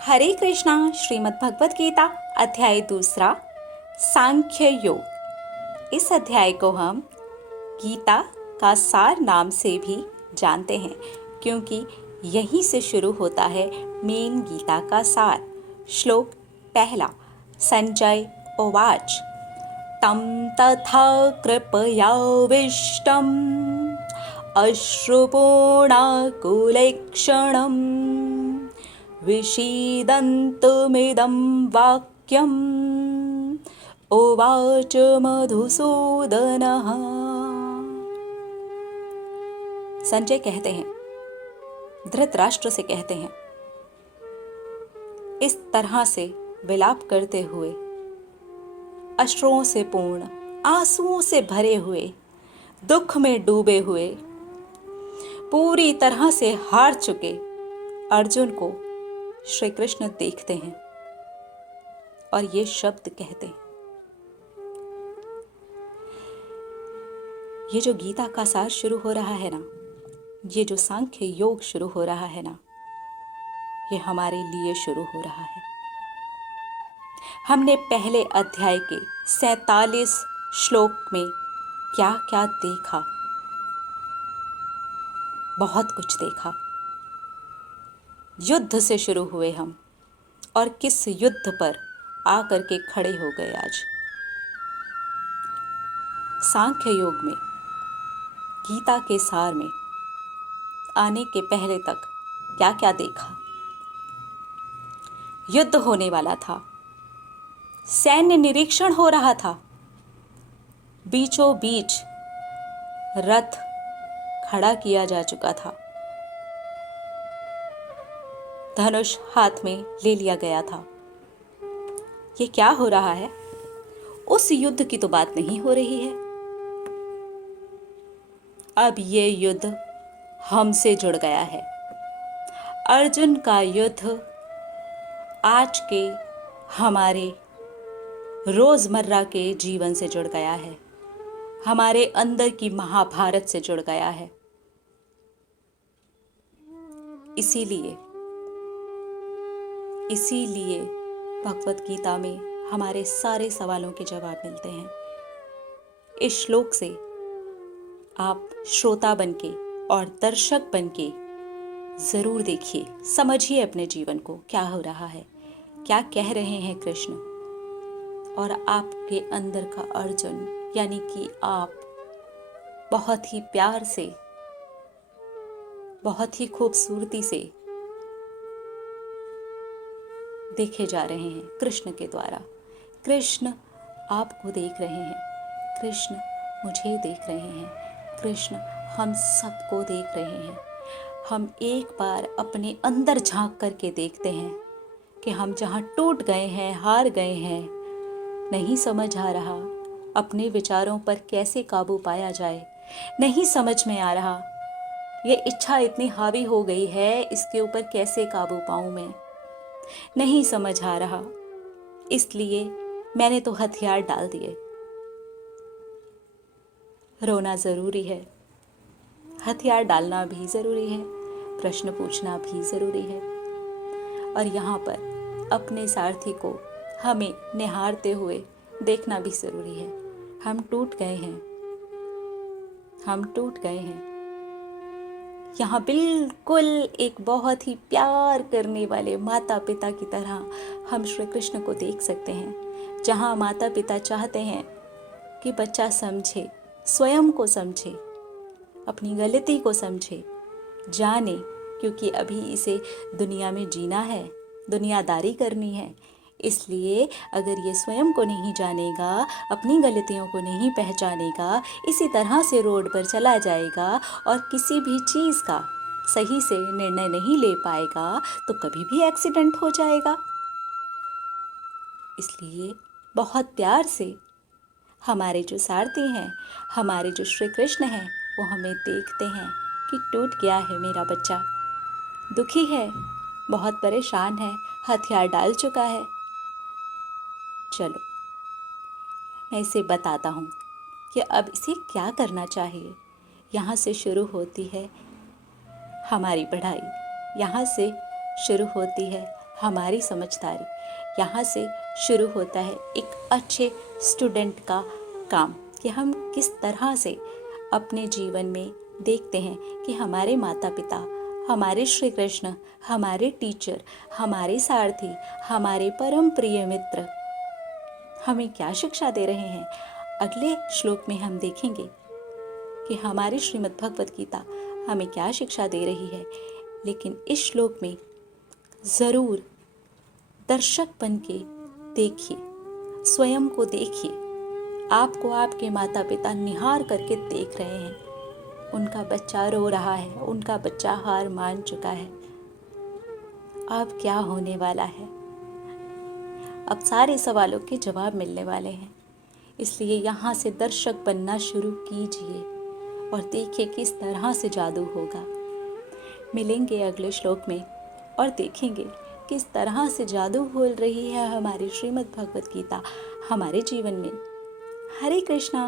हरे कृष्णा। श्रीमद् भगवत गीता अध्याय 2 सांख्य योग। इस अध्याय को हम गीता का सार नाम से भी जानते हैं, क्योंकि यहीं से शुरू होता है मेन गीता का सार। श्लोक 1। संजय उवाच तं तथा कृपयाविष्टम् अश्रुपूर्णाकुलेक्षणम् विषीदन्तुमिदं वाक्यम् उवाच मधुसूदनः। संजय कहते हैं, धृतराष्ट्र से कहते हैं, इस तरह से विलाप करते हुए, अश्रुओं से पूर्ण, आंसुओं से भरे हुए, दुख में डूबे हुए, पूरी तरह से हार चुके अर्जुन को श्री कृष्ण देखते हैं और ये शब्द कहते हैं। ये जो गीता का सार शुरू हो रहा है ना, ये जो सांख्य योग शुरू हो रहा है ना, ये हमारे लिए शुरू हो रहा है। हमने पहले अध्याय के 47 श्लोक में क्या क्या देखा? बहुत कुछ देखा। युद्ध से शुरू हुए हम, और किस युद्ध पर आकर के खड़े हो गए आज। सांख्य योग में, गीता के सार में आने के पहले तक क्या क्या देखा? युद्ध होने वाला था, सैन्य निरीक्षण हो रहा था, बीचों बीच रथ खड़ा किया जा चुका था, धनुष हाथ में ले लिया गया था। ये क्या हो रहा है? उस युद्ध की तो बात नहीं हो रही है। अब ये युद्ध हमसे जुड़ गया है। अर्जुन का युद्ध आज के हमारे रोजमर्रा के जीवन से जुड़ गया है, हमारे अंदर की महाभारत से जुड़ गया है। इसीलिए भगवत गीता में हमारे सारे सवालों के जवाब मिलते हैं। इस श्लोक से आप श्रोता बनके और दर्शक बनके जरूर देखिए, समझिए अपने जीवन को, क्या हो रहा है, क्या कह रहे हैं कृष्ण। और आपके अंदर का अर्जुन, यानी कि आप बहुत ही प्यार से, बहुत ही खूबसूरती से देखे जा रहे हैं कृष्ण के द्वारा। कृष्ण आपको देख रहे हैं, कृष्ण मुझे देख रहे हैं, कृष्ण हम सबको देख रहे हैं। हम एक बार अपने अंदर झांक करके देखते हैं कि हम जहाँ टूट गए हैं, हार गए हैं, नहीं समझ आ रहा अपने विचारों पर कैसे काबू पाया जाए, नहीं समझ में आ रहा ये इच्छा इतनी हावी हो गई है, इसके ऊपर कैसे काबू पाऊं मैं, नहीं समझ आ रहा, इसलिए मैंने तो हथियार डाल दिए। रोना जरूरी है, हथियार डालना भी जरूरी है, प्रश्न पूछना भी जरूरी है, और यहाँ पर अपने सारथी को हमें निहारते हुए देखना भी जरूरी है। हम टूट गए हैं, हम टूट गए हैं। यहाँ बिल्कुल एक बहुत ही प्यार करने वाले माता पिता की तरह हम श्री कृष्ण को देख सकते हैं, जहाँ माता पिता चाहते हैं कि बच्चा समझे, स्वयं को समझे, अपनी गलती को समझे, जाने, क्योंकि अभी इसे दुनिया में जीना है, दुनियादारी करनी है। इसलिए अगर ये स्वयं को नहीं जानेगा, अपनी गलतियों को नहीं पहचानेगा, इसी तरह से रोड पर चला जाएगा और किसी भी चीज़ का सही से निर्णय नहीं ले पाएगा, तो कभी भी एक्सीडेंट हो जाएगा। इसलिए बहुत प्यार से हमारे जो सारथी हैं, हमारे जो श्री कृष्ण हैं, वो हमें देखते हैं कि टूट गया है मेरा बच्चा, दुखी है, बहुत परेशान है, हथियार डाल चुका है। चलो मैं इसे बताता हूँ कि अब इसे क्या करना चाहिए। यहाँ से शुरू होती है हमारी पढ़ाई, यहाँ से शुरू होती है हमारी समझदारी। यहाँ से शुरू होता है एक अच्छे स्टूडेंट का काम, कि हम किस तरह से अपने जीवन में देखते हैं कि हमारे माता पिता, हमारे श्री कृष्ण, हमारे टीचर, हमारे सारथी, हमारे परम प्रिय मित्र हमें क्या शिक्षा दे रहे हैं। अगले श्लोक में हम देखेंगे कि हमारी श्रीमद् भगवत गीता हमें क्या शिक्षा दे रही है। लेकिन इस श्लोक में ज़रूर दर्शक बन के देखिए, स्वयं को देखिए। आपको आपके माता पिता निहार करके देख रहे हैं, उनका बच्चा रो रहा है, उनका बच्चा हार मान चुका है। अब क्या होने वाला है? अब सारे सवालों के जवाब मिलने वाले हैं। इसलिए यहाँ से दर्शक बनना शुरू कीजिए और देखिए किस तरह से जादू होगा। मिलेंगे अगले श्लोक में और देखेंगे किस तरह से जादू हो रही है हमारी श्रीमद् भगवत गीता हमारे जीवन में। हरे कृष्णा।